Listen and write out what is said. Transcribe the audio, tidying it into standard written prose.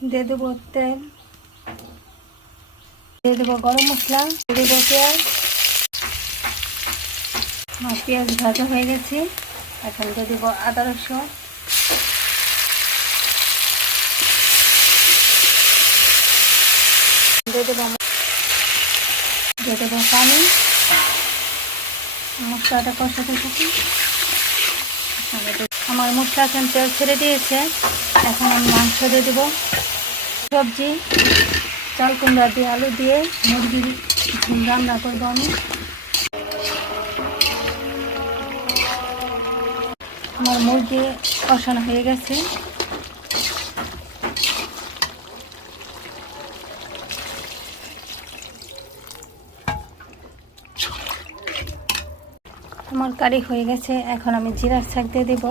দিয়ে দেবো তেল, দিয়ে দেবো গরম মশলা, দিয়ে দেবো পেঁয়াজ। পেঁয়াজ ভাজা হয়ে গেছে, এখন দিয়ে দেবো আদা রসুন, দিয়ে দেবো পানি। মশলাটা কষাতে থাকি। আমার মশলা এখন তেল ছেড়ে দিয়েছে, এখন আমি মাংস দিয়ে দেবো। সবজি চাল কুমড়া দিয়ে আলু দিয়ে মুরগির ঝোল রান্না করবো আমি। আমার মুরগি কষানো হয়ে গেছে। আমার কারি হয়ে গেছে, এখন আমি জিরার ছাঁক দিয়ে দেবো।